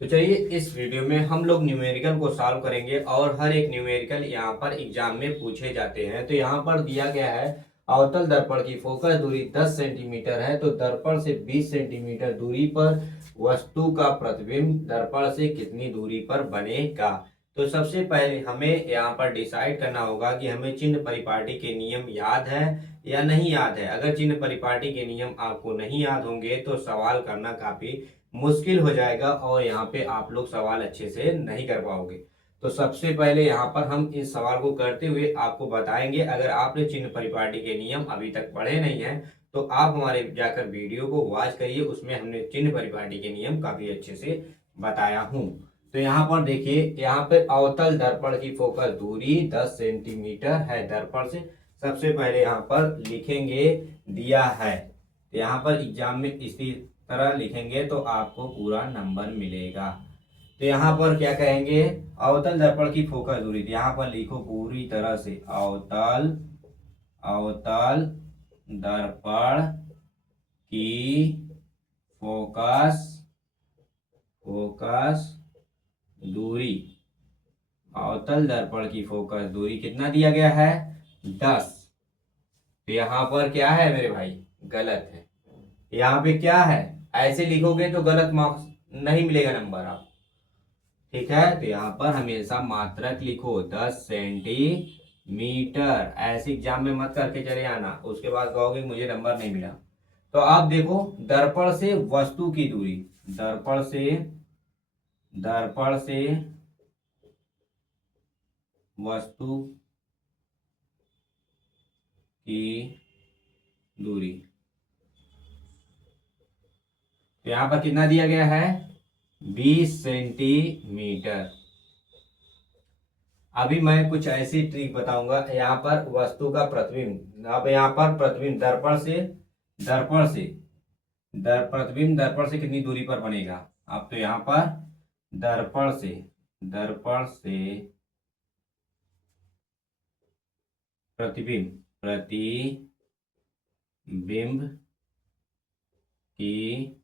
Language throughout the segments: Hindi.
तो चलिए इस वीडियो में हम लोग न्यूमेरिकल को सॉल्व करेंगे और हर एक न्यूमेरिकल यहाँ पर एग्जाम में पूछे जाते हैं। तो यहाँ पर दिया गया है अवतल दर्पण की फोकस दूरी 10 सेंटीमीटर है, तो दर्पण से 20 सेंटीमीटर दूरी पर वस्तु का प्रतिबिंब दर्पण से कितनी दूरी पर बनेगा। तो सबसे पहले हमें यहाँ पर डिसाइड करना होगा कि हमें चिन्ह परिपाटी के नियम याद है या नहीं याद है। अगर चिन्ह परिपाटी के नियम आपको नहीं याद होंगे तो सवाल करना काफी मुश्किल हो जाएगा और यहाँ पे आप लोग सवाल अच्छे से नहीं कर पाओगे। तो सबसे पहले यहाँ पर हम इस सवाल को करते हुए आपको बताएंगे, अगर आपने चिन्ह परिपाटी के नियम अभी तक पढ़े नहीं है तो आप हमारे जाकर वीडियो को वॉच करिए, उसमें हमने चिन्ह परिपाटी के नियम काफी अच्छे से बताया हूँ। तो यहाँ पर देखिए, यहाँ पे अवतल दर्पण की फोकस दूरी 10 सेंटीमीटर है दर्पण से। सबसे पहले यहाँ पर लिखेंगे दिया है, यहाँ पर एग्जाम में इसी तरह लिखेंगे तो आपको पूरा नंबर मिलेगा। तो यहाँ पर क्या कहेंगे, अवतल दर्पण की फोकस दूरी, तो यहाँ पर लिखो पूरी तरह से अवतल अवतल दर्पण की फोकस फोकस दूरी, अवतल दर्पण की फोकस दूरी कितना दिया गया है 10। तो यहाँ पर क्या है मेरे भाई, गलत है। यहाँ पे क्या है, ऐसे लिखोगे तो गलत मार्क्स नहीं मिलेगा नंबर आप, ठीक है। तो यहाँ पर हमेशा मात्रक लिखो 10 सेंटीमीटर, ऐसे एग्जाम में मत करके चले आना, उसके बाद कहोगे मुझे नंबर नहीं मिला। तो आप देखो, दर्पण से वस्तु की दूरी, दर्पण से वस्तु की दूरी, तो यहाँ पर कितना दिया गया है 20 सेंटीमीटर। अभी मैं कुछ ऐसी ट्रिक बताऊंगा, यहाँ पर वस्तु का प्रतिबिंब, अब यहाँ पर प्रतिबिंब प्रतिबिंब दर्पण से कितनी दूरी पर बनेगा। अब तो यहाँ पर दर्पण से प्रतिबिंब की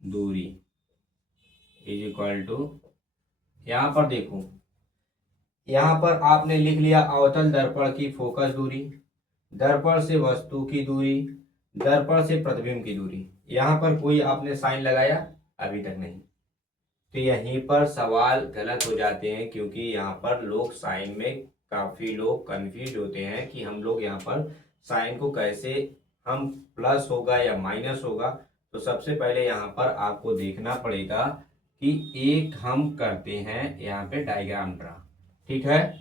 दूरी इज इक्वल टू, यहाँ पर देखो, यहाँ पर आपने लिख लिया अवतल दर्पण की फोकस दूरी, दर्पण से वस्तु की दूरी, दर्पण से प्रतिबिंब की दूरी। यहाँ पर कोई आपने साइन लगाया अभी तक नहीं, तो यहीं पर सवाल गलत हो जाते हैं, क्योंकि यहाँ पर लोग साइन में काफी लोग कंफ्यूज होते हैं कि हम लोग यहाँ पर साइन को कैसे, हम प्लस होगा या माइनस होगा। तो सबसे पहले यहाँ पर आपको देखना पड़ेगा कि एक हम करते हैं यहाँ पे डायग्राम ड्रा, ठीक है।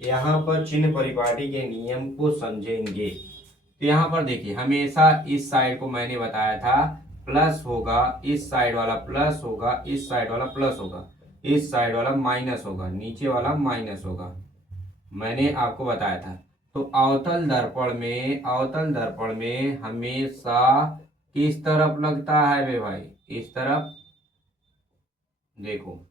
यहाँ पर चिन्ह परिपाटी के नियम को समझेंगे। तो यहाँ पर देखिए, हमेशा इस साइड को मैंने बताया था प्लस होगा, इस साइड वाला प्लस होगा, इस साइड वाला प्लस होगा, इस साइड वाला माइनस होगा, नीचे वाला माइनस होगा, मैंने आपको बताया था। तो अवतल दर्पण में हमेशा किस तरफ लगता है बे भाई, इस तरफ। देखो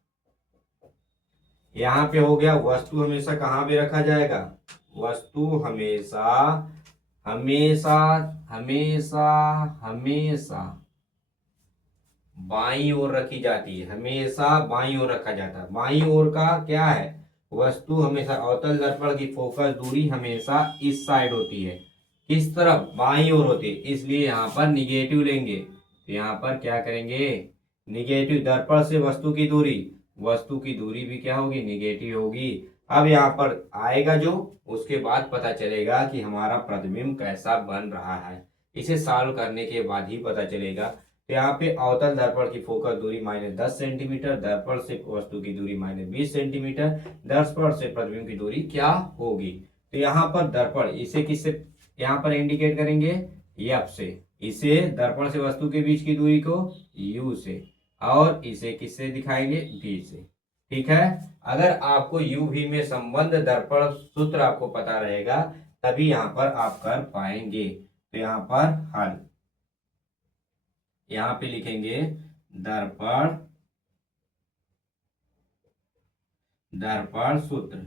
यहाँ पे हो गया, वस्तु हमेशा कहाँ पे रखा जाएगा, वस्तु हमेशा हमेशा हमेशा हमेशा बाईं ओर रखी जाती है, हमेशा बाईं ओर रखा जाता है। बाईं ओर का क्या है, वस्तु हमेशा, अवतल दर्पण की फोकस दूरी हमेशा इस साइड होती है, किस तरफ, बाईं ओर होती है, इसलिए यहाँ पर निगेटिव लेंगे। तो यहाँ पर क्या करेंगे, निगेटिव, दर्पण से वस्तु की दूरी भी क्या होगी, निगेटिव होगी। अब यहाँ पर आएगा जो, उसके बाद पता चलेगा कि हमारा प्रतिबिंब कैसा बन रहा है, इसे सॉल्व करने के बाद ही पता चलेगा। तो यहाँ पे अवतल दर्पण की फोकस दूरी -10 सेंटीमीटर, दर्पण से वस्तु की दूरी -20 सेंटीमीटर, दर्पण से प्रतिबिंब की दूरी क्या होगी। तो यहाँ पर दर्पण, इसे किससे यहाँ पर इंडिकेट करेंगे, एफ से, इसे दर्पण से वस्तु के बीच की दूरी को यू से, और इसे किससे दिखाएंगे, भी से, ठीक है। अगर आपको यू भी में संबंध दर्पण सूत्र आपको पता रहेगा तभी यहाँ पर आप कर पाएंगे। तो यहाँ पर हल, यहाँ पे लिखेंगे दर्पण सूत्र,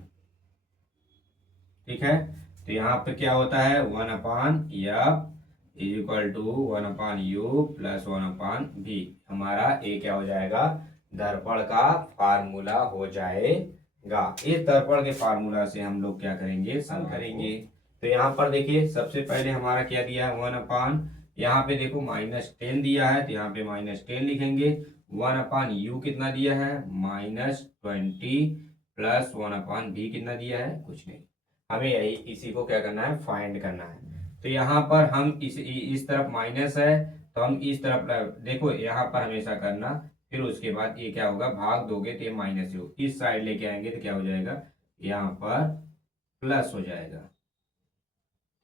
ठीक है। तो यहाँ पे क्या होता है, 1/f is equal to 1/u plus 1/v, हमारा ए क्या हो जाएगा, दर्पण का फार्मूला हो जाएगा। इस दर्पण के फार्मूला से हम लोग क्या करेंगे, सम करेंगे। तो यहाँ पर देखिए सबसे पहले हमारा क्या दिया है, 1/, यहाँ पे देखो -10 दिया है, तो यहाँ पे -10 लिखेंगे। 1/u कितना दिया है, -20 प्लस 1/v कितना दिया है, कुछ नहीं। हमें यही इसी को क्या करना है, फाइंड करना है। तो यहाँ पर हम इस तरफ माइनस है, तो हम इस तरफ देखो यहाँ पर हमेशा करना, फिर उसके बाद ये क्या होगा, भाग दोगे तो ये माइनस हो, इस साइड लेके आएंगे तो क्या हो जाएगा, यहाँ पर प्लस हो जाएगा।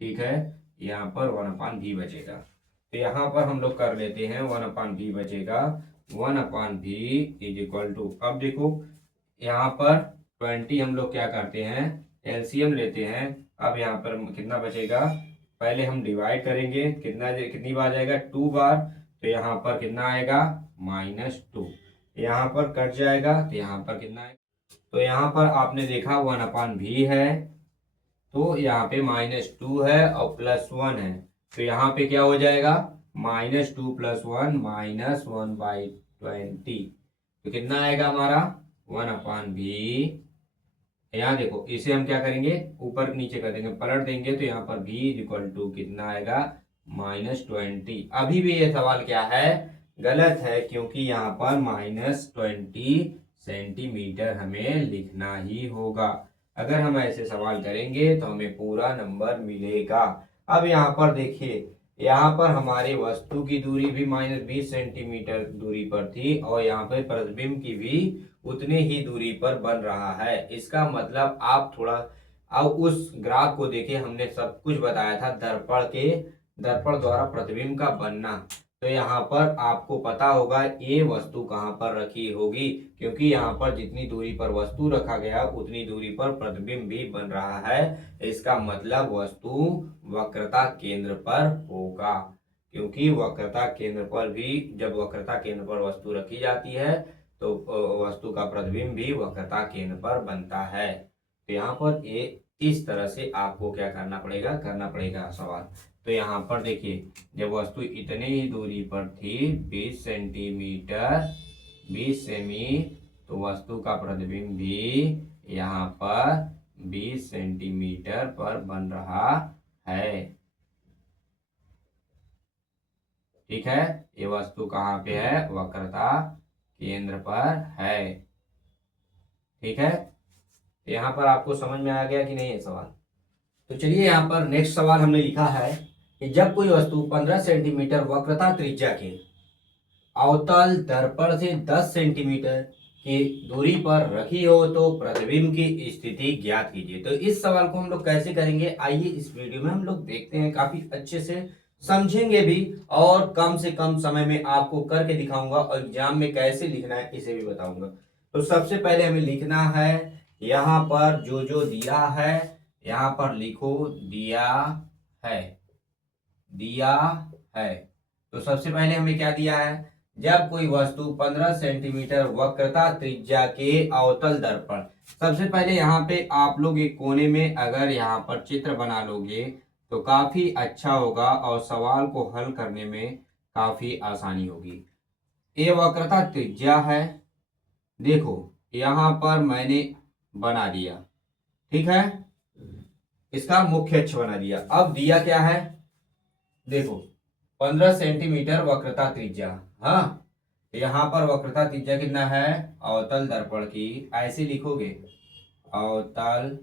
ठीक है, यहाँ पर 1/v बचेगा। तो यहाँ पर हम लोग कर लेते हैं, 1/v बचेगा। 1/v इज इक्वल टू, अब देखो यहाँ पर 20 हम लोग क्या करते हैं, एलसीएम लेते हैं। अब यहाँ पर कितना बचेगा, पहले हम डिवाइड करेंगे, कितनी बार जाएगा, 2 बार। तो यहाँ पर कितना आएगा, -2। यहाँ पर कट जाएगा, तो यहाँ पर कितना आएगा, तो यहाँ पर आपने देखा 1/v है, तो यहाँ पे -2 है और +1 है, तो यहाँ पे क्या हो जाएगा, -2 + 1 -1/20। तो कितना आएगा हमारा, 1/v। यहाँ देखो इसे हम क्या करेंगे, ऊपर नीचे कर देंगे, पलट देंगे, तो यहाँ पर v इक्वल टू कितना आएगा, -20। अभी भी ये सवाल क्या है, गलत है, क्योंकि यहाँ पर -20 सेंटीमीटर हमें लिखना ही होगा। अगर हम ऐसे सवाल करेंगे तो हमें पूरा नंबर मिलेगा। अब यहाँ पर देखिए, यहाँ पर हमारी वस्तु की दूरी भी -20 सेंटीमीटर दूरी पर थी, और यहाँ पर प्रतिबिंब की भी उतने ही दूरी पर बन रहा है। इसका मतलब आप थोड़ा अब उस ग्राफ को देखिए, हमने सब कुछ बताया था दर्पण द्वारा प्रतिबिंब का बनना। तो यहाँ पर आपको पता होगा ये वस्तु कहाँ पर रखी होगी, क्योंकि यहाँ पर जितनी दूरी पर वस्तु रखा गया उतनी दूरी पर प्रतिबिंब भी बन रहा है। इसका मतलब वस्तु वक्रता केंद्र पर होगा, क्योंकि वक्रता केंद्र पर भी, जब वक्रता केंद्र पर वस्तु रखी जाती है तो वस्तु का प्रतिबिंब भी वक्रता केंद्र पर बनता है। तो यहाँ पर ये इस तरह से आपको क्या करना पड़ेगा सवाल। तो यहाँ पर देखिए, जब वस्तु इतने ही दूरी पर थी 20 सेंटीमीटर 20 सेमी, तो वस्तु का प्रतिबिंब भी यहाँ पर 20 सेंटीमीटर पर बन रहा है। ठीक है, ये वस्तु कहाँ पे है, वक्रता केंद्र पर है। ठीक है, यहाँ पर आपको समझ में आ गया कि नहीं है सवाल। तो चलिए यहाँ पर नेक्स्ट सवाल हमने लिखा है कि जब कोई वस्तु 15 सेंटीमीटर वक्रता त्रिज्या के अवतल दर्पण से 10 सेंटीमीटर की दूरी पर रखी हो तो प्रतिबिंब की स्थिति ज्ञात कीजिए। तो इस सवाल को हम लोग कैसे करेंगे, आइए इस वीडियो में हम लोग देखते हैं, काफी अच्छे से समझेंगे भी, और कम से कम समय में आपको करके दिखाऊंगा, और एग्जाम में कैसे लिखना है इसे भी बताऊंगा। तो सबसे पहले हमें लिखना है, यहाँ पर जो जो दिया है यहाँ पर लिखो, दिया है। तो सबसे पहले हमें क्या दिया है, जब कोई वस्तु 15 सेंटीमीटर वक्रता त्रिज्या के अवतल दर्पण, सबसे पहले यहाँ पे आप लोग एक कोने में अगर यहाँ पर चित्र बना लोगे तो काफी अच्छा होगा, और सवाल को हल करने में काफी आसानी होगी। ये वक्रता त्रिज्या है, देखो यहाँ पर मैंने बना दिया, ठीक है, इसका मुख्य अक्ष बना दिया। अब दिया क्या है, देखो 15 सेंटीमीटर वक्रता त्रिज्या। हाँ, यहाँ पर वक्रता त्रिज्या कितना है, अवतल दर्पण की, ऐसे लिखोगे, अवतल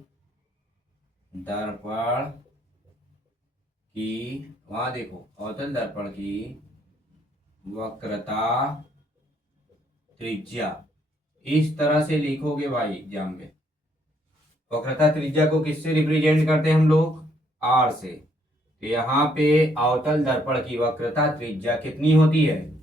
दर्पण की, वहां देखो अवतल दर्पण की वक्रता त्रिज्या, इस तरह से लिखोगे भाई एग्जाम में। वक्रता त्रिज्या को किससे रिप्रेजेंट करते हैं हम लोग, आर से। तो यहाँ पे अवतल दर्पण की वक्रता त्रिज्या कितनी होती है,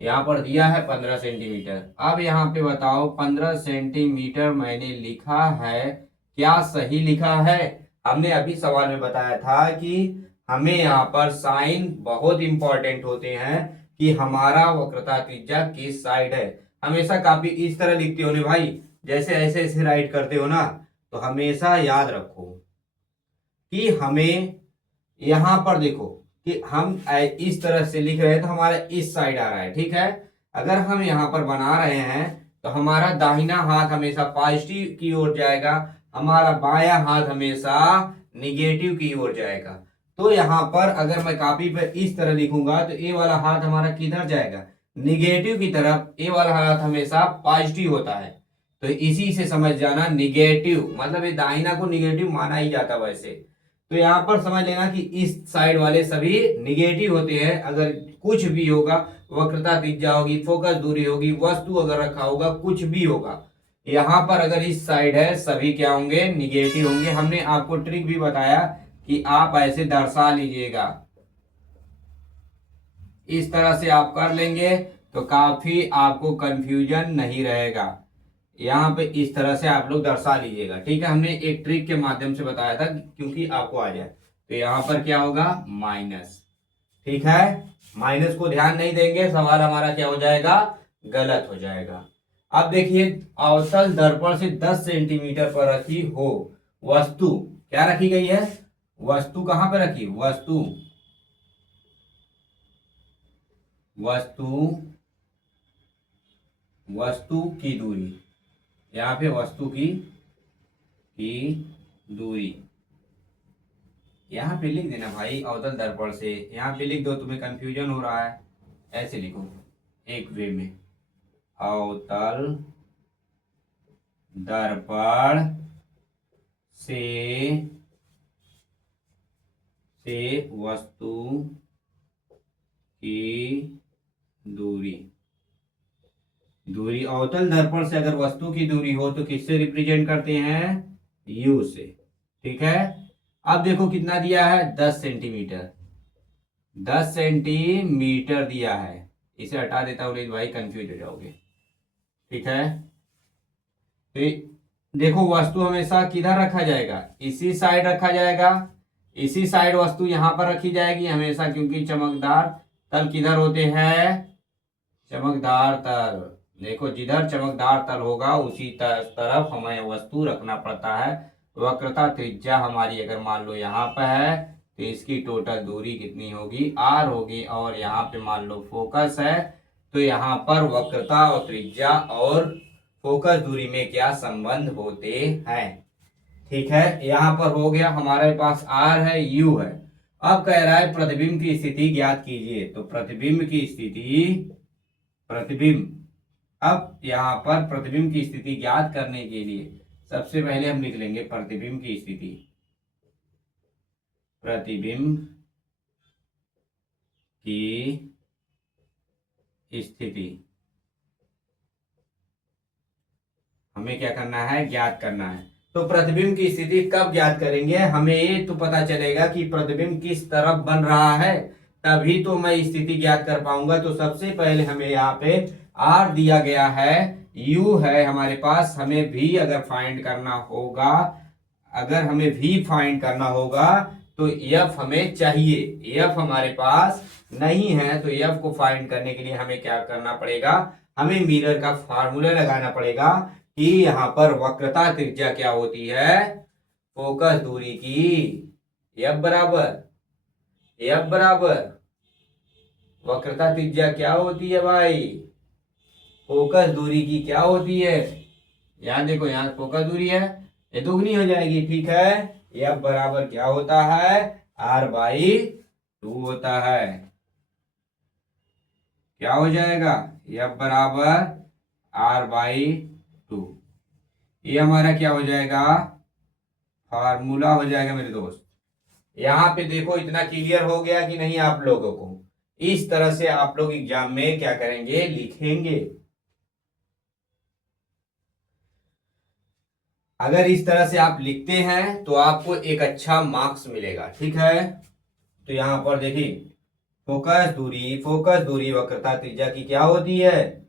यहाँ पर दिया है 15 सेंटीमीटर। अब यहाँ पे बताओ 15 सेंटीमीटर मैंने लिखा है, क्या सही लिखा है। हमने अभी सवाल में बताया था कि हमें यहाँ पर साइन बहुत इंपॉर्टेंट होते हैं, कि हमारा वक्रता त्रिज्या किस साइड है। हमेशा काफी इस तरह लिखते हो ना भाई, जैसे ऐसे ऐसे राइट करते हो ना, तो हमेशा याद रखो कि हमें यहाँ पर देखो कि हम इस तरह से लिख रहे हैं तो हमारा इस साइड आ रहा है, ठीक है। अगर हम यहाँ पर बना रहे हैं तो हमारा दाहिना हाथ हमेशा पॉजिटिव की ओर जाएगा, हमारा बायां हाथ हमेशा निगेटिव की ओर जाएगा। तो यहाँ पर अगर मैं कॉपी पर इस तरह लिखूंगा तो ए वाला हाथ हमारा किधर जाएगा, निगेटिव की तरफ। ए वाला हाथ हमेशा पॉजिटिव होता है, तो इसी से समझ जाना निगेटिव मतलब ये दाहिना को निगेटिव माना ही जाता वैसे। तो यहाँ पर समझ लेना कि इस साइड वाले सभी निगेटिव होते हैं। अगर कुछ भी होगा, वक्रता त्रिज्या होगी, फोकस दूरी होगी, वस्तु अगर रखा होगा, कुछ भी होगा, यहाँ पर अगर इस साइड है सभी क्या होंगे, निगेटिव होंगे। हमने आपको ट्रिक भी बताया कि आप ऐसे दर्शा लीजिएगा, इस तरह से आप कर लेंगे तो काफी आपको कंफ्यूजन नहीं रहेगा। यहाँ पे इस तरह से आप लोग दर्शा लीजिएगा, ठीक है। हमने एक ट्रिक के माध्यम से बताया था क्योंकि आपको आ जाए। तो यहाँ पर क्या होगा, माइनस, ठीक है। माइनस को ध्यान नहीं देंगे, सवाल हमारा क्या हो जाएगा, गलत हो जाएगा। अब देखिए, अवतल दर्पण से 10 सेंटीमीटर पर रखी हो वस्तु, क्या रखी गई है, वस्तु कहां पर रखी, वस्तु वस्तु की दूरी, यहाँ पे वस्तु की दूरी यहाँ पे लिख देना भाई, अवतल दर्पण से यहाँ पे लिख दो, तुम्हें कंफ्यूजन हो रहा है, ऐसे लिखो एक वे में, अवतल दर्पण से वस्तु की दूरी, अवतल दर्पण से अगर वस्तु की दूरी हो तो किससे रिप्रेजेंट करते हैं, यू से, ठीक है। अब देखो कितना दिया है, 10 सेंटीमीटर, 10 सेंटीमीटर दिया है। इसे हटा देता हूं भाई, कंफ्यूज हो जाओगे, ठीक है। तो देखो वस्तु हमेशा किधर रखा जाएगा, इसी साइड रखा जाएगा, इसी साइड वस्तु यहां पर रखी जाएगी हमेशा, क्योंकि चमकदार तल किधर होते हैं, चमकदार तल। देखो जिधर चमकदार तल होगा उसी तरफ हमें वस्तु रखना पड़ता है। वक्रता त्रिज्या हमारी अगर मान लो यहाँ पे है तो इसकी टोटल दूरी कितनी होगी, आर होगी। और यहाँ पे मान लो फोकस है, तो यहाँ पर वक्रता और त्रिज्या और फोकस दूरी में क्या संबंध होते हैं, ठीक है। यहाँ पर हो गया, हमारे पास आर है, यू है। अब कह रहा है प्रतिबिंब की स्थिति ज्ञात कीजिए। तो प्रतिबिंब की स्थिति, अब यहाँ पर प्रतिबिंब की स्थिति ज्ञात करने के लिए सबसे पहले हम लिख लेंगे प्रतिबिंब की स्थिति, प्रतिबिंब की स्थिति हमें क्या करना है, ज्ञात करना है। तो प्रतिबिंब की स्थिति कब ज्ञात करेंगे, हमें ये तो पता चलेगा कि प्रतिबिंब किस तरफ बन रहा है, तभी तो मैं स्थिति ज्ञात कर पाऊंगा। तो सबसे पहले हमें यहाँ पे आर दिया गया है, यू है हमारे पास, हमें भी अगर फाइंड करना होगा, अगर हमें भी फाइंड करना होगा तो एफ हमें चाहिए, एफ हमारे पास नहीं है। तो एफ को फाइंड करने के लिए हमें क्या करना पड़ेगा, हमें मिरर का फार्मूला लगाना पड़ेगा कि यहाँ पर वक्रता त्रिज्या क्या होती है, फोकस दूरी की, एफ बराबर वक्रता त्रिज्या क्या होती है भाई, फोकस दूरी की क्या होती है। यहाँ देखो, यहाँ फोकस दूरी है, ये दुगनी हो जाएगी, ठीक है। एफ बराबर क्या होता है, R/2 होता है। क्या हो जाएगा, एफ बराबर R/2। ये हमारा क्या हो जाएगा, फार्मूला हो जाएगा मेरे दोस्त। यहाँ पे देखो इतना क्लियर हो गया कि नहीं आप लोगों को, इस तरह से आप लोग एग्जाम में क्या करेंगे, लिखेंगे। अगर इस तरह से आप लिखते हैं तो आपको एक अच्छा मार्क्स मिलेगा, ठीक है। तो यहाँ पर देखिए, फोकस दूरी वक्रता त्रिज्या की क्या होती है,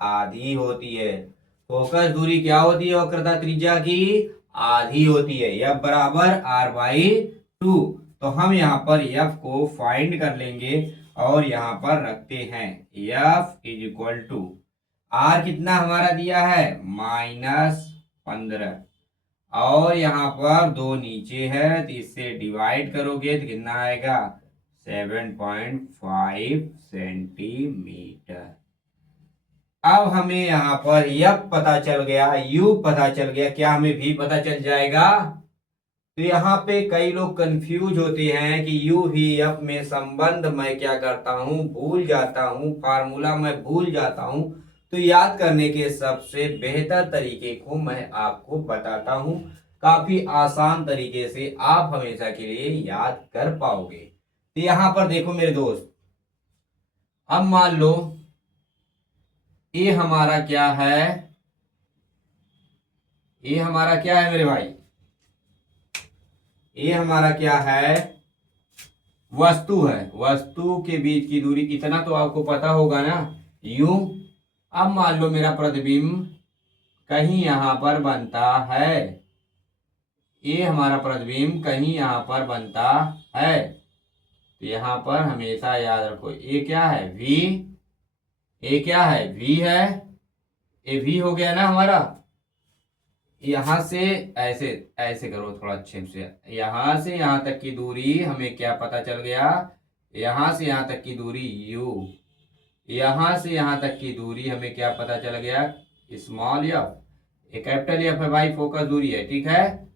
आधी होती है। फोकस दूरी क्या होती है, वक्रता त्रिज्या की आधी होती है। एफ बराबर R/2। तो हम यहाँ पर एफ को फाइंड कर लेंगे और यहाँ पर रखते हैं, F is equal to, R कितना हमारा दिया है, -15, और यहाँ पर 2 नीचे है तो इससे डिवाइड करोगे तो कितना आएगा, 7.5 सेंटीमीटर। अब हमें यहाँ पर F पता चल गया, U पता चल गया, क्या हमें V पता चल जाएगा? तो यहाँ पे कई लोग कंफ्यूज होते हैं कि U V F में संबंध मैं क्या करता हूँ, भूल जाता हूँ, फार्मूला मैं भूल जाता हूँ। तो याद करने के सबसे बेहतर तरीके को मैं आपको बताता हूँ, काफी आसान तरीके से आप हमेशा के लिए याद कर पाओगे। तो यहाँ पर देखो मेरे दोस्त, अब मान लो ये हमारा क्या है, ये हमारा क्या है मेरे भाई, ये हमारा क्या है, वस्तु है। वस्तु के बीच की दूरी इतना तो आपको पता होगा ना, यूं। अब मान लो मेरा प्रतिबिंब कहीं यहां पर बनता है, ये हमारा प्रतिबिंब कहीं यहां पर बनता है। तो यहां पर हमेशा याद रखो, ये क्या है, V, ये क्या है, V है, ये V हो गया ना हमारा। यहां से ऐसे ऐसे करो थोड़ा अच्छे से, यहां से यहां तक की दूरी हमें क्या पता चल गया, यहां से यहां तक की दूरी U, यहां से यहां तक की दूरी हमें क्या पता चल गया, स्मॉल एफ। ये कैपिटल एफ है भाई, फोकस दूरी है, ठीक है,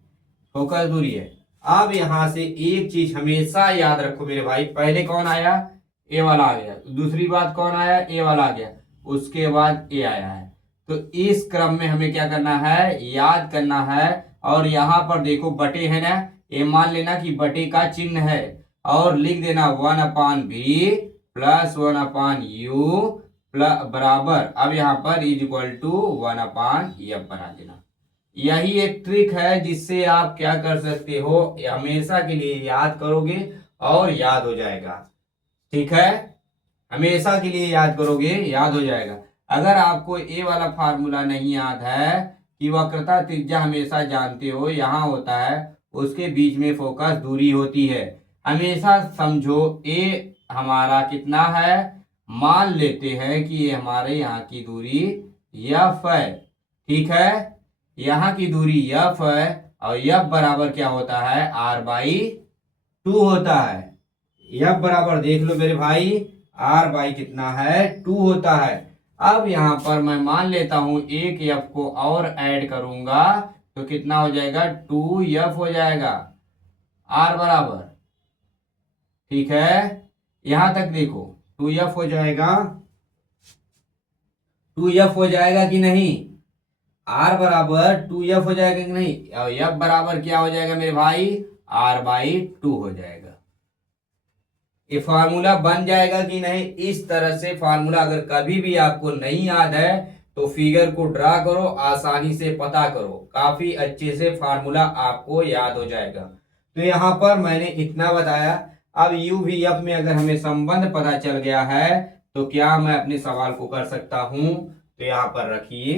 फोकस दूरी है। अब यहां से एक चीज हमेशा याद रखो मेरे भाई, पहले कौन आया, ए वाला आ गया, दूसरी बात कौन आया, ए वाला आ गया, उसके बाद ए आया है। तो इस क्रम में हमें क्या करना है, याद करना है। और यहां पर देखो बटे है ना, ये मान लेना कि बटे का चिन्ह है, और लिख देना 1/v प्लस 1/u बराबर, अब यहाँ पर इज इक्वल टू 1/f बना देना। यही एक ट्रिक है जिससे आप क्या कर सकते हो, हमेशा के लिए याद करोगे और याद हो जाएगा, ठीक है, हमेशा के लिए याद करोगे, याद हो जाएगा। अगर आपको ए वाला फार्मूला नहीं याद है कि वक्रता त्रिज्या हमेशा जानते हो यहाँ होता है, उसके बीच में फोकस दूरी होती है, हमेशा समझो ए हमारा कितना है, मान लेते हैं कि ये हमारे यहाँ की दूरी एफ है, ठीक है, यहाँ की दूरी एफ है, और एफ बराबर क्या होता है, r/2 होता है। एफ बराबर देख लो मेरे भाई, r/ कितना है, 2 होता है। अब यहां पर मैं मान लेता हूं एक एफ को और ऐड करूंगा तो कितना हो जाएगा, 2f हो जाएगा, r बराबर, ठीक है, यहां तक देखो 2f हो जाएगा, 2f हो जाएगा कि नहीं, r बराबर 2f हो जाएगा कि नहीं, और f बराबर क्या हो जाएगा मेरे भाई, r/2 हो जाएगा। ये फार्मूला बन जाएगा कि नहीं, इस तरह से फार्मूला अगर कभी भी आपको नहीं याद है तो फिगर को ड्रा करो, आसानी से पता करो, काफी अच्छे से फार्मूला आपको याद हो जाएगा। तो यहाँ पर मैंने इतना बताया। अब यू वी एफ में अगर हमें संबंध पता चल गया है तो क्या मैं अपने सवाल को कर सकता हूं, तो यहाँ पर रखिए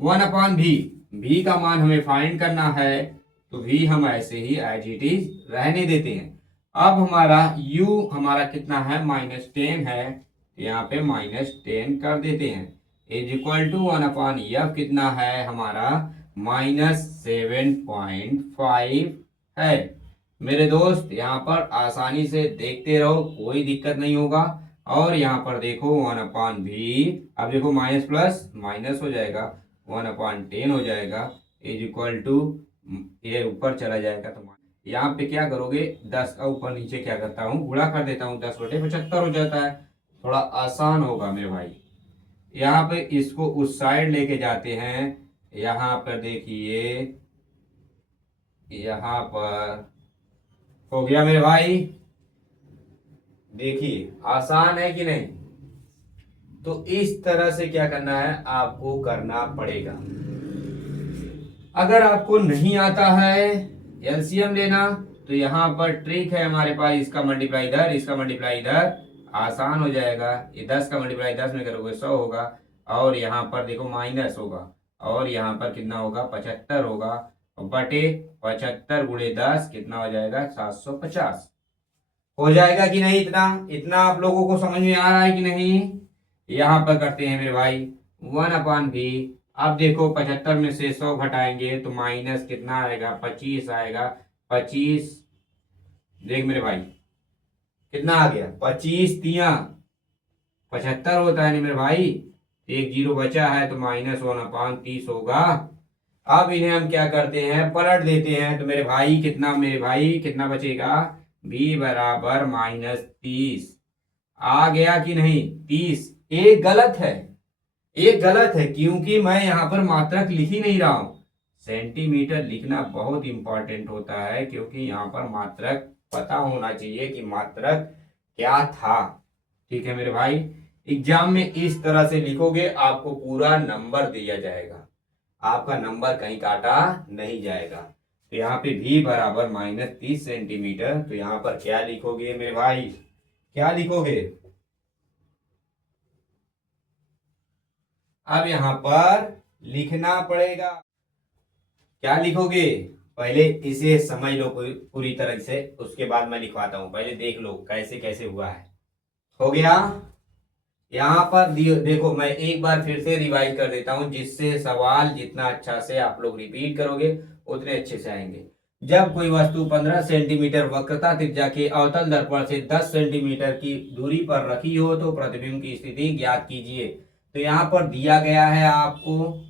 1/v, v का मान हमें फाइंड करना है, तो v हम ऐसे ही एज इट इज रहने देते हैं। अब हमारा u हमारा कितना है, -10 है, यहाँ पे -10 कर देते हैं, इज इक्वल टू 1/f कितना है हमारा, -7.5 है। मेरे दोस्त यहाँ पर आसानी से देखते रहो, कोई दिक्कत नहीं होगा। और यहाँ पर देखो 1/v, अब देखो माइनस प्लस माइनस हो जाएगा, 1/10 हो जाएगा, इज इक्वल टू, ये ऊपर चला जाएगा तो यहाँ पे क्या करोगे, 10 का ऊपर नीचे क्या करता हूँ, गुणा कर देता हूँ, 10/75 हो जाता है, थोड़ा आसान होगा मेरे भाई। यहाँ पे इसको उस साइड लेके जाते हैं, यहाँ पर देखिए, यहाँ पर हो गया मेरे भाई, देखिए आसान है कि नहीं। तो इस तरह से क्या करना है, आपको करना पड़ेगा। अगर आपको नहीं आता है एलसीएम लेना, तो यहाँ पर ट्रिक है हमारे पास, इसका मल्टीप्लाई इधर, इसका मल्टीप्लाई इधर, आसान हो जाएगा। ये 10 का मल्टीप्लाई 10 में करोगे 100 होगा, और यहाँ पर देखो माइनस होगा, और यहाँ पर कितना होगा, 75 होगा, और बटे 75 गुणे 10 कितना हो जाएगा, 750 हो जाएगा कि नहीं। इतना इतना आप लोगों को समझ में आ रहा है कि नहीं। यहाँ पर करते हैं मेरे भाई 1/v। अब देखो 75 में से 100 घटाएंगे तो माइनस कितना आएगा, 25 आएगा, 25, देख मेरे भाई कितना आ गया, 25 तिया 75 होता है ना मेरे भाई, एक जीरो बचा है तो -1/30 होगा। अब इन्हें हम क्या करते हैं, पलट देते हैं। तो मेरे भाई कितना बचेगा, b बराबर -30 आ गया कि नहीं। 30 एक गलत है, एक गलत है क्योंकि मैं यहाँ पर मात्रक लिख ही नहीं रहा हूं। सेंटीमीटर लिखना बहुत इंपॉर्टेंट होता है क्योंकि यहाँ पर मात्रक पता होना चाहिए कि मात्रक क्या था। ठीक है मेरे भाई, एग्जाम में इस तरह से लिखोगे आपको पूरा नंबर दिया जाएगा, आपका नंबर कहीं काटा नहीं जाएगा। तो यहाँ पे भी बराबर -30 सेंटीमीटर। तो यहाँ पर क्या लिखोगे मेरे भाई, क्या लिखोगे। अब यहाँ पर लिखना पड़ेगा, क्या लिखोगे। पहले इसे समझ लो पूरी तरह से, उसके बाद मैं लिखवाता हूं। पहले देख लो कैसे कैसे हुआ है। हो गया। यहाँ पर देखो, मैं एक बार फिर से रिवाइज कर देता हूं, जिससे सवाल जितना अच्छा से आप लोग रिपीट करोगे उतने अच्छे से आएंगे। जब कोई वस्तु 15 सेंटीमीटर वक्रता त्रिज्या के अवतल दर्पण से 10 सेंटीमीटर की दूरी पर रखी हो तो प्रतिबिंब की स्थिति ज्ञात कीजिए। तो यहाँ पर दिया गया है आपको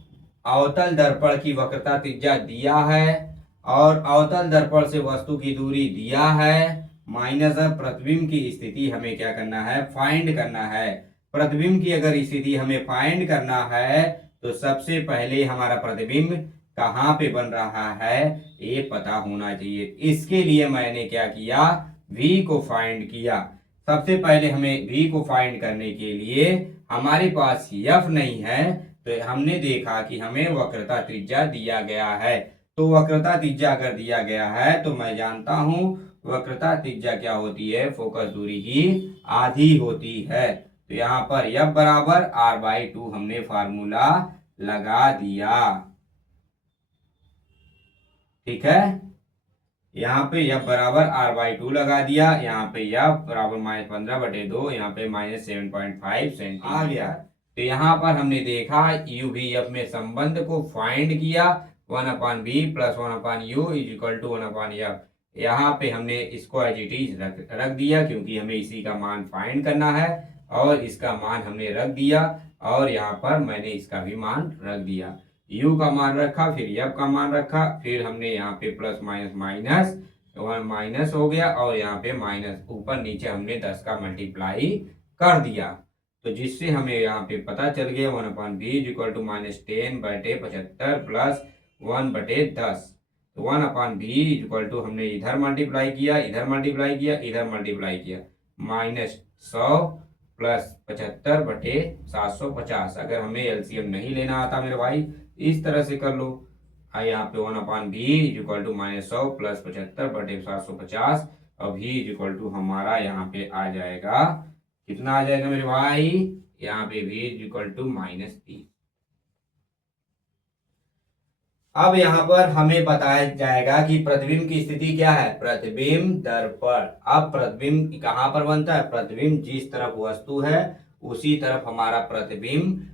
अवतल दर्पण की वक्रता त्रिज्या दिया है और अवतल दर्पण से वस्तु की दूरी दिया है, माइनस प्रतिबिंब की स्थिति हमें क्या करना है, फाइंड करना है। प्रतिबिंब की अगर स्थिति हमें फाइंड करना है तो सबसे पहले हमारा प्रतिबिंब कहाँ पे बन रहा है ये पता होना चाहिए। इसके लिए मैंने क्या किया, v को फाइंड किया। सबसे पहले हमें v को फाइंड करने के लिए हमारे पास f नहीं है, तो हमने देखा कि हमें वक्रता त्रिज्या दिया गया है। तो वक्रता त्रिज्या अगर दिया गया है तो मैं जानता हूं वक्रता त्रिज्या क्या होती है, फोकस दूरी की आधी होती है। तो यहाँ पर f बराबर r/2 हमने फार्मूला लगा दिया। ठीक है, यहाँ पे f बराबर r/2 लगा दिया। यहाँ पे f बराबर -15/2, यहाँ पे -7.5 सेंटीमीटर आ गया। तो यहाँ पर हमने देखा u v f में संबंध को फाइंड किया, 1/b + 1/u = 1/f। यहाँ पे हमने इसको एज इट इज रख दिया क्योंकि हमें इसी का मान फाइंड करना है और इसका मान हमने रख दिया और यहाँ पर मैंने इसका भी मान रख दिया। u का मान रखा, फिर f का मान रखा, फिर हमने यहाँ पे प्लस माइनस माइनस, माइनस हो गया और यहाँ पे माइनस, ऊपर नीचे हमने 10 का मल्टीप्लाई कर दिया। तो जिससे हमें यहाँ पे पता चल गया 1/b = -10/75 प्लस 1/10। तो 1/b हमने इधर मल्टीप्लाई किया, इधर मल्टीप्लाई किया, इधर मल्टीप्लाई किया, -100 प्लस 75/750। अगर हमें एलसीएम नहीं लेना आता मेरे भाई, इस तरह से कर लो। यहाँ पे 1/b = -100 प्लस 75/750 और v हमारा यहाँ पे आ जाएगा, कितना आ जाएगा मेरे भाई, यहाँ पे v -30। अब यहाँ पर हमें बताया जाएगा कि प्रतिबिंब की स्थिति क्या है, प्रतिबिंब दर्पण। अब प्रतिबिंब कहाँ पर बनता है, प्रतिबिंब जिस तरफ वस्तु है उसी तरफ हमारा प्रतिबिंब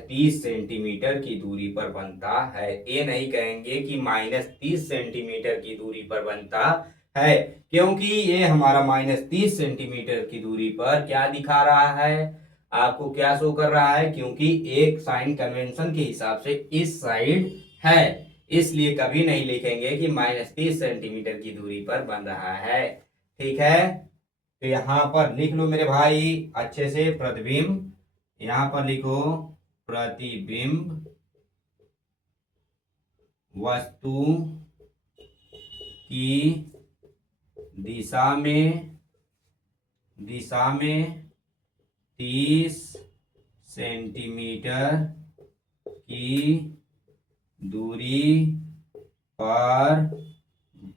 30 सेंटीमीटर की दूरी पर बनता है। ये नहीं कहेंगे कि -30 सेंटीमीटर की दूरी पर बनता है, क्योंकि ये हमारा -30 सेंटीमीटर की दूरी पर क्या दिखा रहा है, आपको क्या शो कर रहा है, क्योंकि एक साइन कन्वेंशन के हिसाब से इस साइड है, इसलिए कभी नहीं लिखेंगे कि -30 सेंटीमीटर की दूरी पर बन रहा है। ठीक है, तो यहां पर लिख लो मेरे भाई अच्छे से, प्रतिबिंब, यहां पर लिखो प्रतिबिंब वस्तु की दिशा में 30 सेंटीमीटर की दूरी पर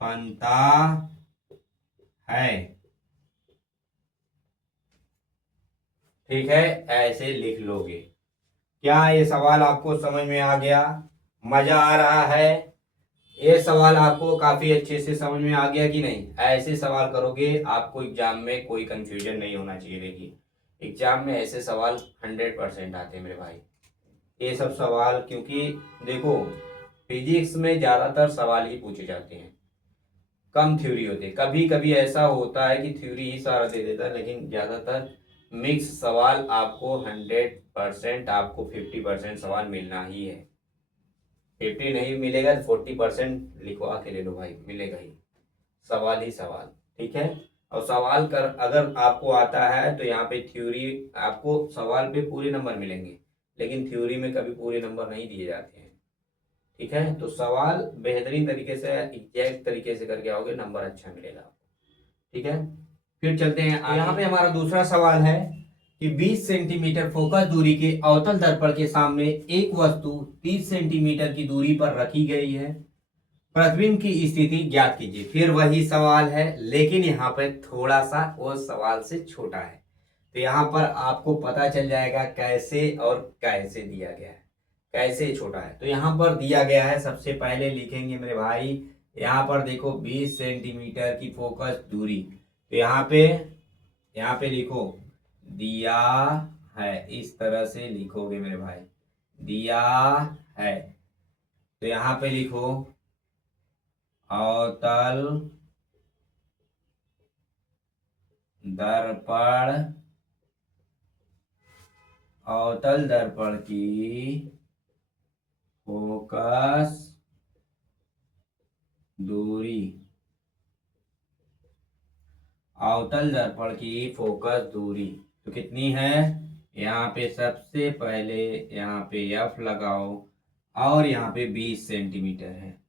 बनता है। ठीक है, ऐसे लिख लोगे। क्या ये सवाल आपको समझ में आ गया, मजा आ रहा है, ये सवाल आपको काफी अच्छे से समझ में आ गया कि नहीं। ऐसे सवाल करोगे आपको एग्जाम में कोई कंफ्यूजन नहीं होना चाहिए। देखिए एग्जाम में ऐसे सवाल 100% आते हैं मेरे भाई, ये सब सवाल, क्योंकि देखो फिजिक्स में ज्यादातर सवाल ही पूछे जाते हैं, कम थ्योरी होते हैं। कभी कभी ऐसा होता है कि थ्योरी ही सारा दे देता है, लेकिन ज्यादातर मिक्स सवाल आपको 100%, आपको 50% सवाल मिलना ही है। 50 नहीं मिलेगा तो 40% लिखवा के ले लो भाई, मिलेगा ही। सवाल ही सवाल, ठीक है। और सवाल कर अगर आपको आता है तो यहाँ पे थ्योरी, आपको सवाल पे पूरे नंबर मिलेंगे, लेकिन थ्योरी में कभी पूरे नंबर नहीं दिए जाते हैं, ठीक है। तो सवाल बेहतरीन तरीके से एग्जैक्ट तरीके से करके आओगे, नंबर अच्छा मिलेगा आपको, ठीक है। फिर चलते हैं आगे। यहाँ पे हमारा दूसरा सवाल है कि 20 सेंटीमीटर फोकस दूरी के अवतल दर्पण के सामने एक वस्तु 30 सेंटीमीटर की दूरी पर रखी गई है। प्रतिबिंब की स्थिति ज्ञात कीजिए। फिर वही सवाल है, लेकिन यहाँ पर थोड़ा सा वो सवाल से छोटा है। तो यहाँ पर आपको पता चल जाएगा कैसे और कैसे दिया गया है, कैसे छोटा है। तो यहाँ पर दिया गया है, सबसे पहले लिखेंगे मेरे भाई, यहाँ पर देखो 20 सेंटीमीटर की फोकस दूरी। तो यहाँ पे लिखो दिया है, इस तरह से लिखोगे मेरे भाई, दिया है। तो यहाँ पे लिखो अवतल दर्पण, अवतल दर्पण की फोकस दूरी, अवतल दर्पण की फोकस दूरी तो कितनी है। यहाँ पे सबसे पहले यहाँ पे एफ लगाओ और यहाँ पे 20 सेंटीमीटर है।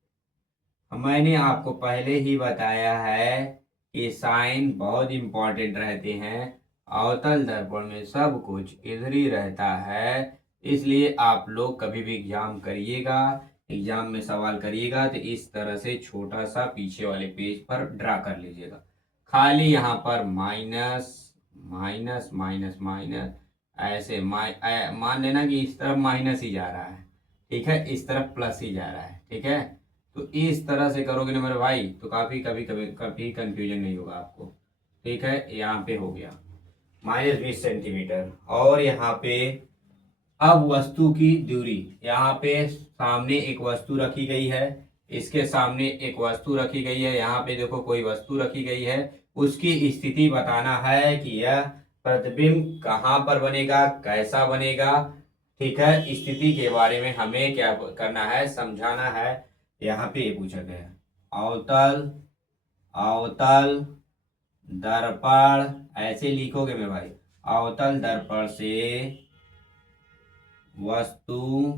मैंने आपको पहले ही बताया है कि साइन बहुत इंपॉर्टेंट रहते हैं। अवतल दर्पण में सब कुछ इधर ही रहता है, इसलिए आप लोग कभी भी एग्जाम करिएगा, एग्जाम में सवाल करिएगा तो इस तरह से छोटा सा पीछे वाले पेज पर ड्रा कर लीजिएगा। खाली यहाँ पर माइनस माइनस माइनस माइनस ऐसे मान लेना कि इस तरफ माइनस ही जा रहा है, ठीक है, इस तरफ प्लस ही जा रहा है, ठीक है। तो इस तरह से करोगे ना मेरे भाई तो काफी कभी कभी कभी कंफ्यूजन नहीं होगा आपको, ठीक है। यहाँ पे हो गया -20 सेंटीमीटर। और यहाँ पे अब वस्तु की दूरी, यहाँ पे सामने एक वस्तु रखी गई है, इसके सामने एक वस्तु रखी गई है, यहाँ पे देखो कोई वस्तु रखी गई है, उसकी स्थिति बताना है कि यह प्रतिबिंब कहाँ पर बनेगा, कैसा बनेगा, ठीक है। स्थिति के बारे में हमें क्या करना है, समझाना है। यहाँ पे ये पूछा गया है अवतल, अवतल दर्पण, ऐसे लिखोगे मेरे भाई, अवतल दर्पण से वस्तु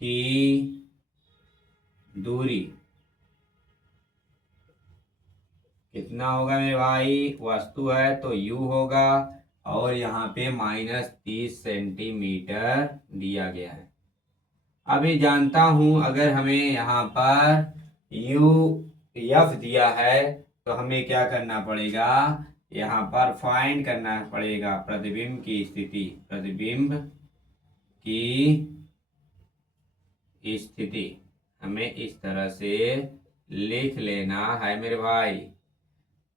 की दूरी कितना होगा मेरे भाई, वस्तु है तो u होगा, और यहाँ पे -30 सेंटीमीटर दिया गया है। अभी जानता हूं अगर हमें यहाँ पर u f दिया है तो हमें क्या करना पड़ेगा, यहाँ पर फाइंड करना पड़ेगा प्रतिबिंब की स्थिति, प्रतिबिंब की स्थिति हमें इस तरह से लिख लेना है मेरे भाई।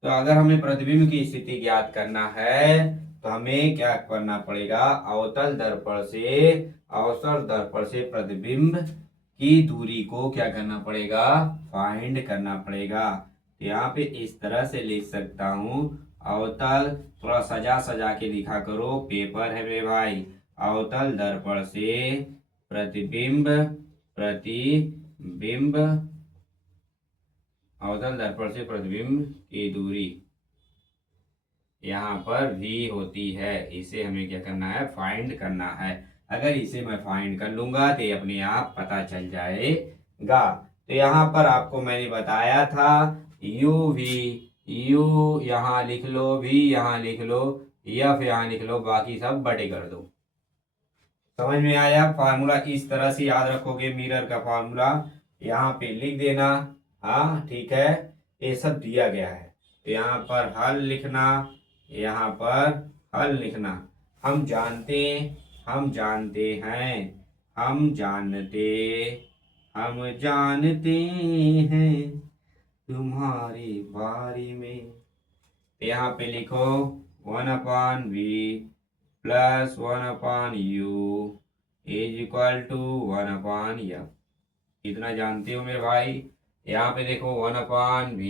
तो अगर हमें प्रतिबिंब की स्थिति ज्ञात करना है तो हमें क्या करना पड़ेगा, अवतल दर्पण से, अवतल दर्पण से प्रतिबिंब की दूरी को क्या करना पड़ेगा, फाइंड करना पड़ेगा। तो यहाँ पे इस तरह से लिख सकता हूँ, अवतल, थोड़ा सजा सजा के लिखा करो, पेपर है मेरे भाई। अवतल दर्पण से प्रतिबिंब, प्रतिबिंब, अवतल दर्पण से प्रतिबिंब की दूरी यहाँ पर भी होती है, इसे हमें क्या करना है, फाइंड करना है। अगर इसे मैं फाइंड कर लूंगा तो ये अपने आप पता चल जाएगा। तो यहाँ पर आपको मैंने बताया था यू भी, यू यहाँ लिख लो, भी यहाँ लिख लो, एफ यहाँ लिख लो, बाकी सब बटे कर दो। समझ में आया। फार्मूला इस तरह से याद रखोगे, मिरर का फार्मूला यहाँ पे लिख देना, हाँ ठीक है। ये सब दिया गया है तो यहाँ पर हल लिखना, यहाँ पर हल लिखना। हम जानते हम जानते हैं, हम जानते, हम जानते हैं तुम्हारी बारी में। यहाँ पे लिखो 1/v plus 1/u is equal to 1/f। इतना जानते हो मेरे भाई। यहाँ पे देखो 1/v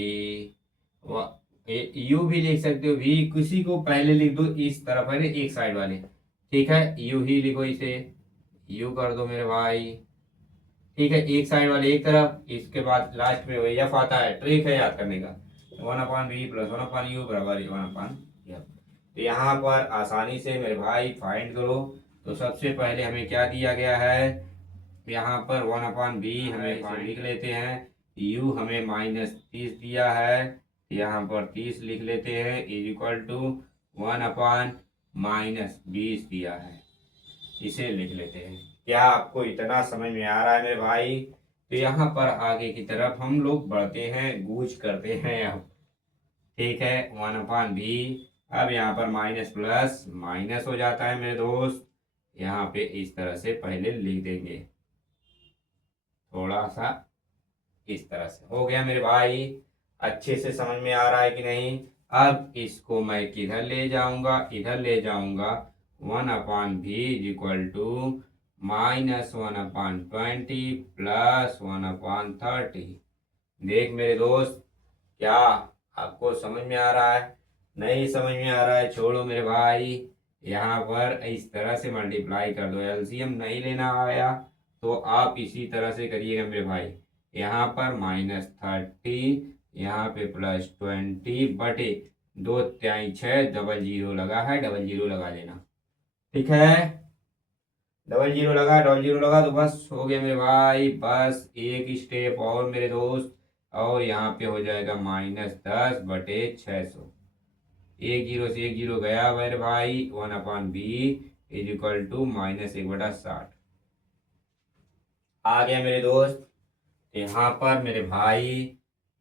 यू भी लिख सकते हो, वी किसी को पहले लिख दो इस तरफ है ना, एक साइड वाले, ठीक है, यू ही लिखो इसे, यू कर दो मेरे भाई, ठीक है, एक साइड वाले एक तरफ, इसके बाद लास्ट में वही एफ आता है, ट्रिक है याद करने का, 1/v प्लस 1/u बराबर 1/f। तो यहाँ पर आसानी से मेरे भाई फाइंड करो। तो सबसे पहले हमें क्या दिया गया है, यहाँ पर 1/v हमें इसे लिख लेते हैं, u हमें -30 दिया है, यहाँ पर 30 लिख लेते हैं, इज इक्वल टू 1/-20 दिया है, इसे लिख लेते हैं। क्या आपको इतना समझ में आ रहा है मेरे भाई? तो यहाँ पर आगे की तरफ हम लोग बढ़ते हैं, गूज करते हैं अब, ठीक है, 1/v। अब यहाँ पर माइनस प्लस माइनस हो जाता है मेरे दोस्त, यहाँ पे इस तरह से पहले लिख देंगे, थोड़ा सा इस तरह से हो गया मेरे भाई। अच्छे से समझ में आ रहा है कि नहीं? अब इसको मैं किधर ले जाऊंगा, इधर ले जाऊंगा, 1/v is equal to -1/20 plus 1/30। देख मेरे दोस्त, क्या आपको समझ में आ रहा है? नहीं समझ में आ रहा है, छोड़ो मेरे भाई, यहाँ पर इस तरह से मल्टीप्लाई कर दो, एलसीएम नहीं लेना आया तो आप इसी तरह से करिएगा मेरे भाई, यहाँ पर -30, यहाँ पे +20 बटे 2×6, डबल जीरो लगा है, डबल जीरो लगा लेना, ठीक है, डबल जीरो लगा तो बस हो गया मेरे भाई, बस एक स्टेप और मेरे दोस्त, और यहाँ पे हो जाएगा -10 बटे 600, एक जीरो से एक जीरो गया मेरे भाई, 1/v इज इक्वल टू -1/60 आ गया मेरे दोस्त। यहाँ पर मेरे भाई,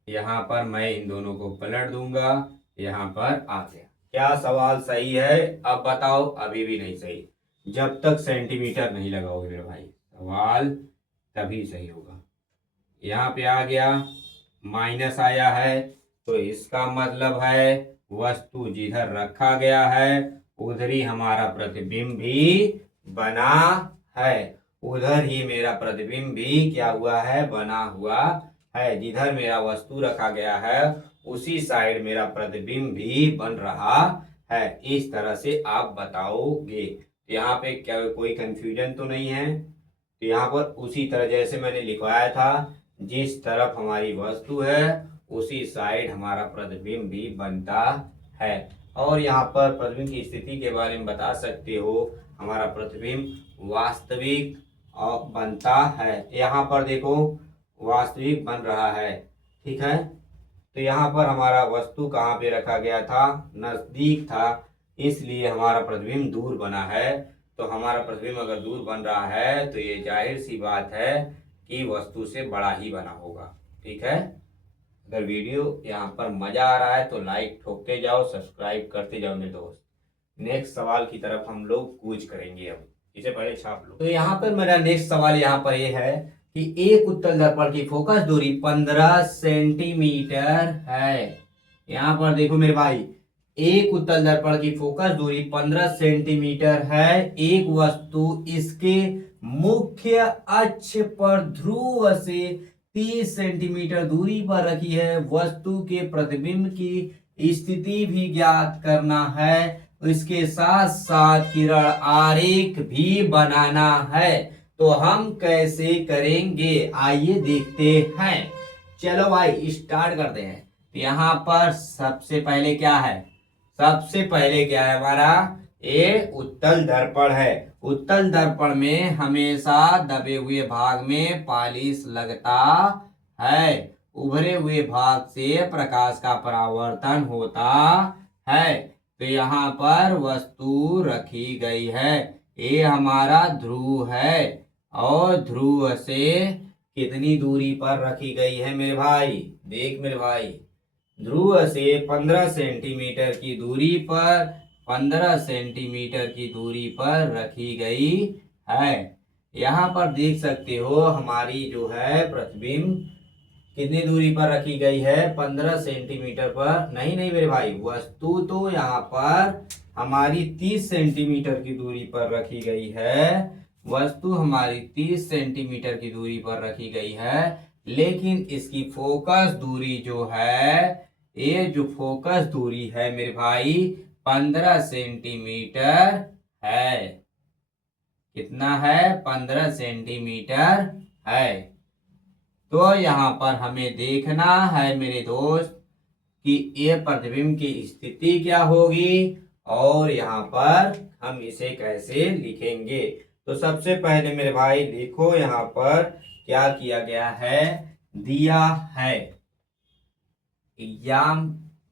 यहाँ पर मैं इन दोनों को पलट दूंगा, यहाँ पर आ गया। क्या सवाल सही है? अब बताओ। अभी भी नहीं सही, जब तक सेंटीमीटर नहीं लगाओगे मेरे भाई सवाल तभी सही होगा। यहाँ पे आ गया, माइनस आया है, तो इसका मतलब है वस्तु जिधर रखा गया है उधर ही हमारा प्रतिबिंब भी बना है, उधर ही मेरा प्रतिबिंब भी क्या हुआ है, बना हुआ है। जिधर मेरा वस्तु रखा गया है उसी साइड मेरा प्रतिबिंब भी बन रहा है। इस तरह से आप बताओगे। यहाँ पे क्या कोई कंफ्यूजन तो नहीं है? तो यहाँ पर उसी तरह जैसे मैंने लिखवाया था, जिस तरफ हमारी वस्तु है उसी साइड हमारा प्रतिबिंब भी बनता है। और यहाँ पर प्रतिबिंब की स्थिति के बारे में बता सकते हो, हमारा प्रतिबिंब वास्तविक और बनता है। यहाँ पर देखो वास्तविक बन रहा है, ठीक है। तो यहाँ पर हमारा वस्तु कहाँ पे रखा गया था, नजदीक था, इसलिए हमारा प्रतिबिंब दूर बना है। तो हमारा प्रतिबिंब अगर दूर बन रहा है तो ये जाहिर सी बात है कि वस्तु से बड़ा ही बना होगा, ठीक है। अगर वीडियो यहाँ पर मजा आ रहा है तो लाइक ठोकते जाओ, सब्सक्राइब करते जाओ मेरे दोस्त। नेक्स्ट सवाल की तरफ हम लोग कूच करेंगे। अब इसे पहले छाप लो। तो यहाँ पर मेरा नेक्स्ट सवाल यहाँ पर ये है कि एक उत्तल दर्पण की फोकस दूरी 15 सेंटीमीटर है। यहाँ पर देखो मेरे भाई, एक उत्तल दर्पण की फोकस दूरी 15 सेंटीमीटर है। एक वस्तु इसके मुख्य अक्ष पर ध्रुव से 30 सेंटीमीटर दूरी पर रखी है। वस्तु के प्रतिबिंब की स्थिति भी ज्ञात करना है, इसके साथ साथ किरण आरेख भी बनाना है। तो हम कैसे करेंगे, आइए देखते हैं। चलो भाई स्टार्ट करते हैं। यहाँ पर सबसे पहले क्या है, सबसे पहले क्या है हमारा, ये उत्तल दर्पण है। उत्तल दर्पण में हमेशा दबे हुए भाग में पालिश लगता है, उभरे हुए भाग से प्रकाश का परावर्तन होता है। तो यहाँ पर वस्तु रखी गई है, ये हमारा ध्रुव है, और ध्रुव से कितनी दूरी पर रखी गई है मेरे भाई, देख मेरे भाई, ध्रुव से 15 सेंटीमीटर की दूरी पर, 15 सेंटीमीटर की दूरी पर रखी गई है। यहाँ पर देख सकते हो हमारी जो है प्रतिबिंब कितनी दूरी पर रखी गई है, 15 सेंटीमीटर पर। नहीं नहीं मेरे भाई, वस्तु तो यहाँ पर हमारी 30 सेंटीमीटर की दूरी पर रखी गई है। वस्तु हमारी 30 सेंटीमीटर की दूरी पर रखी गई है, लेकिन इसकी फोकस दूरी जो है ये जो फोकस दूरी है मेरे भाई 15 सेंटीमीटर है। कितना है? 15 सेंटीमीटर है। तो यहाँ पर हमें देखना है मेरे दोस्त कि ये प्रतिबिंब की स्थिति क्या होगी और यहाँ पर हम इसे कैसे लिखेंगे। तो सबसे पहले मेरे भाई देखो यहाँ पर क्या किया गया है, दिया है एग्जाम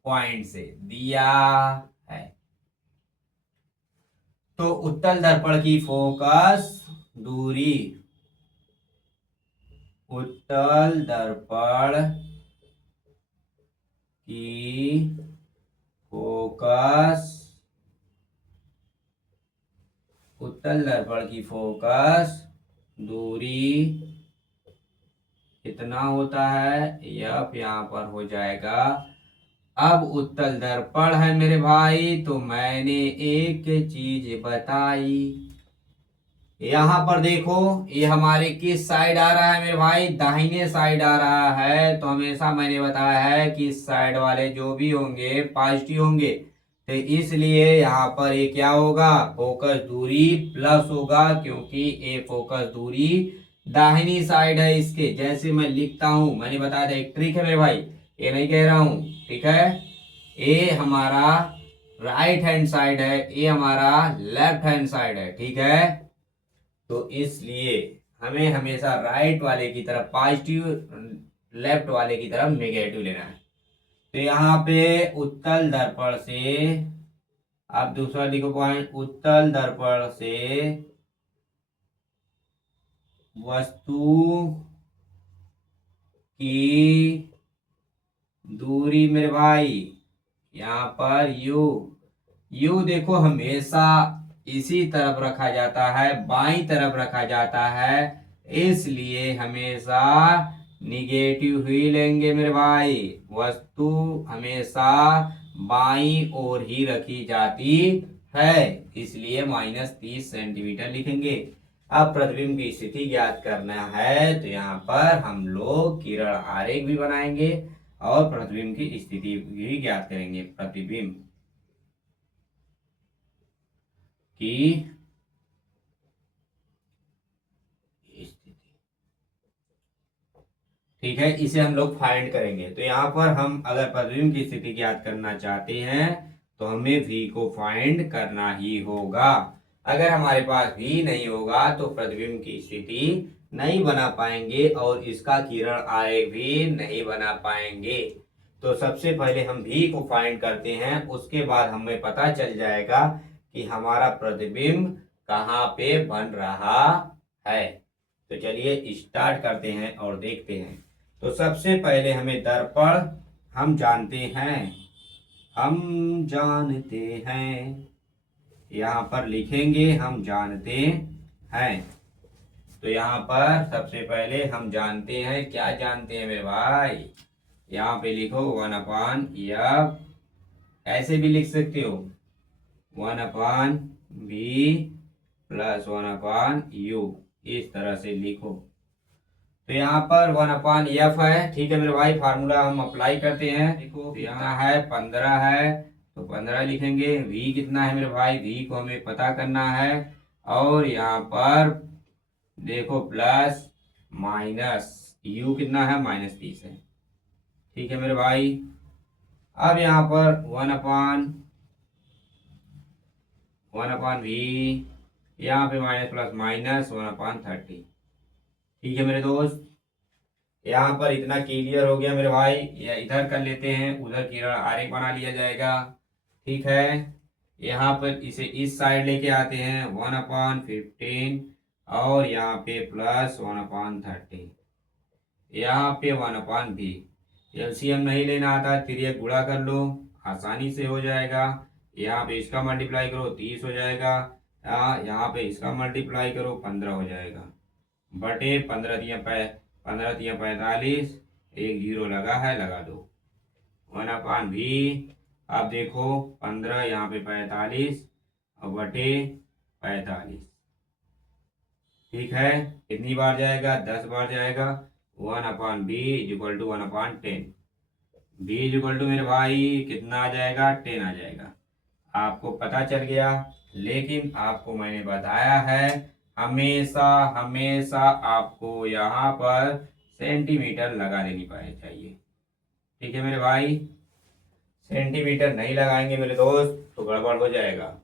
पॉइंट से दिया है। तो उत्तल दर्पण की फोकस दूरी, उत्तल दर्पण की फोकस, उत्तल दर्पण की फोकस दूरी कितना होता है, यफ यहाँ पर हो जाएगा। अब उत्तल दर्पण है मेरे भाई, तो मैंने एक चीज बताई, यहाँ पर देखो ये हमारे किस साइड आ रहा है मेरे भाई, दाहिने साइड आ रहा है। तो हमेशा मैंने बताया है कि इस साइड वाले जो भी होंगे पॉजिटिव होंगे, तो इसलिए यहाँ पर ये क्या होगा, फोकस दूरी प्लस होगा, क्योंकि ये फोकस दूरी दाहिनी साइड है इसके। जैसे मैं लिखता हूं, मैंने बताया था एक ट्रिक है मेरे भाई, ये नहीं कह रहा हूं, ठीक है। ये हमारा राइट हैंड साइड है, ये हमारा लेफ्ट हैंड साइड है, ठीक है। तो इसलिए हमें हमेशा राइट वाले की तरफ पॉजिटिव, लेफ्ट वाले की तरफ नेगेटिव लेना है। तो यहाँ पे उत्तल दर्पण से, आप दूसरा लिखो पॉइंट, उत्तल दर्पण से वस्तु की दूरी मेरे भाई, यहाँ पर यू देखो हमेशा इसी तरफ रखा जाता है, बाईं तरफ रखा जाता है, इसलिए हमेशा निगेटिव ही लेंगे मेरे भाई। वस्तु हमेशा बाईं ओर ही रखी जाती है, इसलिए -30 सेंटीमीटर लिखेंगे। अब प्रतिबिंब की स्थिति ज्ञात करना है, तो यहाँ पर हम लोग किरण आरेख भी बनाएंगे और प्रतिबिंब की स्थिति भी ज्ञात करेंगे। प्रतिबिंब की स्थिति, ठीक है, इसे हम लोग फाइंड करेंगे। तो यहाँ पर हम अगर प्रतिबिंब की स्थिति ज्ञात करना चाहते हैं तो हमें v को फाइंड करना ही होगा। अगर हमारे पास v नहीं होगा तो प्रतिबिंब की स्थिति नहीं बना पाएंगे और इसका किरण आरेख भी नहीं बना पाएंगे। तो सबसे पहले हम v को फाइंड करते हैं, उसके बाद हमें पता चल जाएगा कि हमारा प्रतिबिंब कहाँ पे बन रहा है। तो चलिए स्टार्ट करते हैं और देखते हैं। तो सबसे पहले हमें दर्पण हम जानते हैं, यहाँ पर लिखेंगे हम जानते हैं। तो यहाँ पर सबसे पहले हम जानते हैं, क्या जानते हैं मेरे भाई, यहाँ पे लिखो 1/f, ऐसे भी लिख सकते हो 1/v प्लस 1/u, इस तरह से लिखो। तो यहाँ पर 1/f है, ठीक है मेरे भाई, फार्मूला हम अप्लाई करते हैं। देखो यहाँ है 15 है, तो 15 लिखेंगे। v कितना है मेरे भाई, v को हमें पता करना है, और यहाँ पर देखो प्लस माइनस u कितना है, -30 है, ठीक है मेरे भाई। अब यहाँ पर 1/v, यहाँ पे माइनस प्लस माइनस 1/30, ठीक है मेरे दोस्त। यहाँ पर इतना क्लियर हो गया मेरे भाई, या इधर कर लेते हैं, उधर किरण आरेख बना लिया जाएगा, ठीक है। यहाँ पर इसे इस साइड लेके आते हैं 1/15 और यहाँ पे प्लस 1/30, यहाँ पे 1/v। एलसीएम नहीं लेना आता, तिर्यक गुणा कर लो, आसानी से हो जाएगा। यहाँ पे इसका मल्टीप्लाई करो 30 हो जाएगा, यहाँ पे इसका मल्टीप्लाई करो 15 हो जाएगा, बटे 15 तिया 45, एक जीरो लगा है, लगा दो 1/v। अब देखो 15 यहाँ पे 45 और बटे 45, ठीक है। कितनी बार जाएगा, 10 बार जाएगा। 1/v equal to 1/10, b equal to मेरे भाई कितना आ जाएगा, 10 आ जाएगा। आपको पता चल गया। लेकिन आपको मैंने बताया है हमेशा हमेशा आपको यहाँ पर सेंटीमीटर लगा देनी पाए चाहिए। ठीक है मेरे भाई, सेंटीमीटर नहीं लगाएंगे मेरे दोस्त तो गड़बड़ हो जाएगा।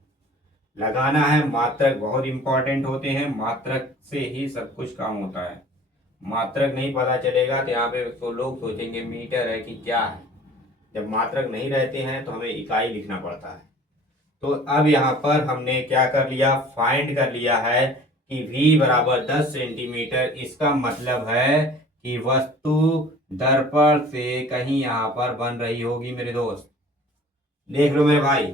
लगाना है, मात्रक बहुत इंपॉर्टेंट होते हैं, मात्रक से ही सब कुछ काम होता है। मात्रक नहीं पता चलेगा तो यहाँ पे तो लोग सोचेंगे मीटर है कि क्या है। जब मात्रक नहीं रहते हैं तो हमें इकाई लिखना पड़ता है। तो अब यहाँ पर हमने क्या कर लिया, फाइंड कर लिया है कि v बराबर 10 सेंटीमीटर। इसका मतलब है कि वस्तु दर्पण से कहीं यहाँ पर बन रही होगी मेरे दोस्त। देख लो मेरे भाई,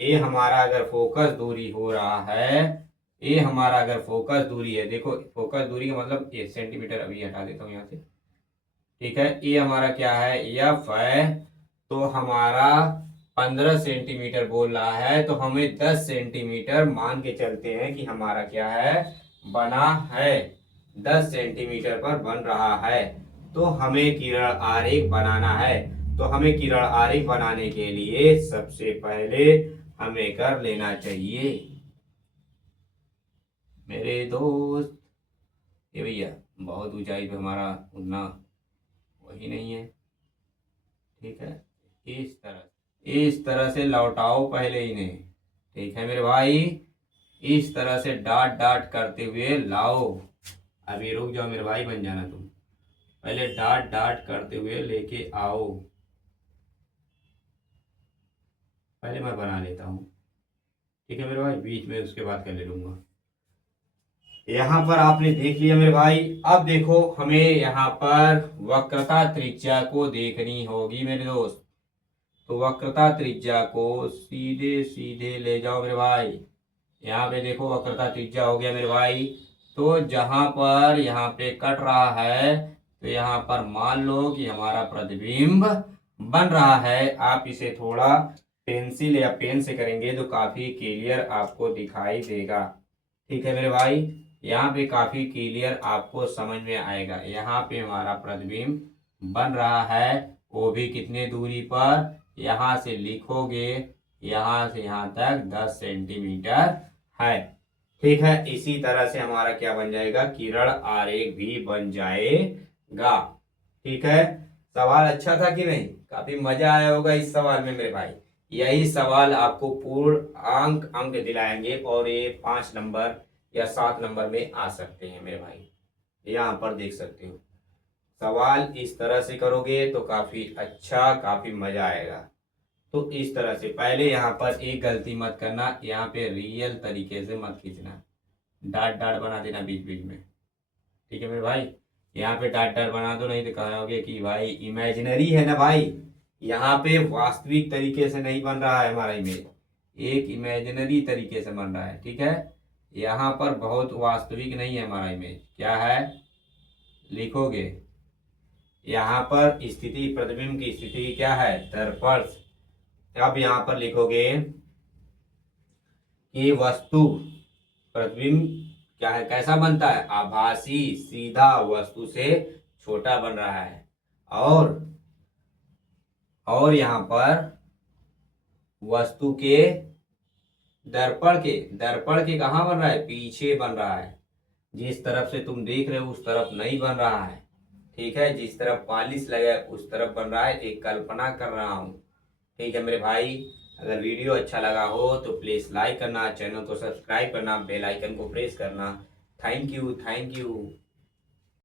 ये हमारा अगर फोकस दूरी हो रहा है, ये हमारा अगर फोकस दूरी है, देखो फोकस दूरी का मतलब 1 सेंटीमीटर अभी हटा देता हूँ यहाँ से। ठीक है, ये हमारा क्या है, एफ है। तो हमारा 15 सेंटीमीटर बोल रहा है, तो हमें 10 सेंटीमीटर मान के चलते हैं कि हमारा क्या है, बना है। 10 सेंटीमीटर पर बन रहा है। तो हमें किरण आरेख बनाना है। तो हमें किरण आरेख बनाने के लिए सबसे पहले हमें कर लेना चाहिए मेरे दोस्त, ये भैया बहुत ऊंचाई पे हमारा उड़ना वही नहीं है। ठीक है, इस तरह से लौटाओ पहले इन्हें। ठीक है मेरे भाई, इस तरह से डाट डाट करते हुए लाओ। अभी रुक जाओ मेरे भाई, बन जाना तुम। पहले डाट डाट करते हुए लेके आओ। पहले मैं बना लेता हूँ। ठीक है मेरे भाई, बीच में उसके बाद कर ले लूंगा। यहाँ पर आपने देख लिया मेरे भाई। अब देखो हमें यहाँ पर वक्रता त्रिज्या को देखनी होगी मेरे दोस्त। तो वक्रता त्रिज्या को सीधे सीधे ले जाओ मेरे भाई। यहाँ पे देखो वक्रता त्रिज्या हो गया मेरे भाई। तो जहां पर यहाँ पे कट रहा है, तो यहाँ पर मान लो कि हमारा प्रतिबिंब बन रहा है। आप इसे थोड़ा पेंसिल या पेन से करेंगे तो काफी क्लियर आपको दिखाई देगा। ठीक है मेरे भाई, यहाँ पे काफी क्लियर आपको समझ में आएगा। यहाँ पे हमारा प्रतिबिंब बन रहा है, वो भी कितने दूरी पर, यहाँ से लिखोगे यहाँ से यहाँ तक 10 सेंटीमीटर है। ठीक है, इसी तरह से हमारा क्या बन जाएगा, किरण आरेख भी बन जाएगा। ठीक है, सवाल अच्छा था कि नहीं, काफी मजा आया होगा इस सवाल में मेरे भाई। यही सवाल आपको पूर्ण अंक अंक दिलाएंगे और ये 5 नंबर या 7 नंबर में आ सकते हैं मेरे भाई। यहाँ पर देख सकते हो, सवाल इस तरह से करोगे तो काफी अच्छा, काफी मजा आएगा। तो इस तरह से पहले यहाँ पर एक गलती मत करना, यहाँ पे रियल तरीके से मत खींचना, डाट डाट बना देना बीच बीच में। ठीक है मेरे भाई, यहाँ पे डाट डाट बना दो, नहीं तो कहोगे कि भाई इमेजिनरी है ना भाई। यहाँ पे वास्तविक तरीके से नहीं बन रहा है हमारा इमेज, एक इमेजिनरी तरीके से बन रहा है। ठीक है, यहाँ पर बहुत वास्तविक नहीं है हमारा इमेज। क्या है, लिखोगे यहाँ पर स्थिति, प्रतिबिंब की स्थिति क्या है, दर्पण। अब यहाँ पर लिखोगे कि वस्तु, प्रतिबिंब क्या है, कैसा बनता है, आभासी, सीधा, वस्तु से छोटा बन रहा है। और यहाँ पर वस्तु के दर्पण के कहाँ बन रहा है, पीछे बन रहा है। जिस तरफ से तुम देख रहे हो उस तरफ नहीं बन रहा है। ठीक है, जिस तरफ पालिश लगा है उस तरफ बन रहा है, एक कल्पना कर रहा हूँ। ठीक है मेरे भाई, अगर वीडियो अच्छा लगा हो तो प्लीज लाइक करना, चैनल को सब्सक्राइब करना, बेल आइकन को प्रेस करना। Thank you, thank you.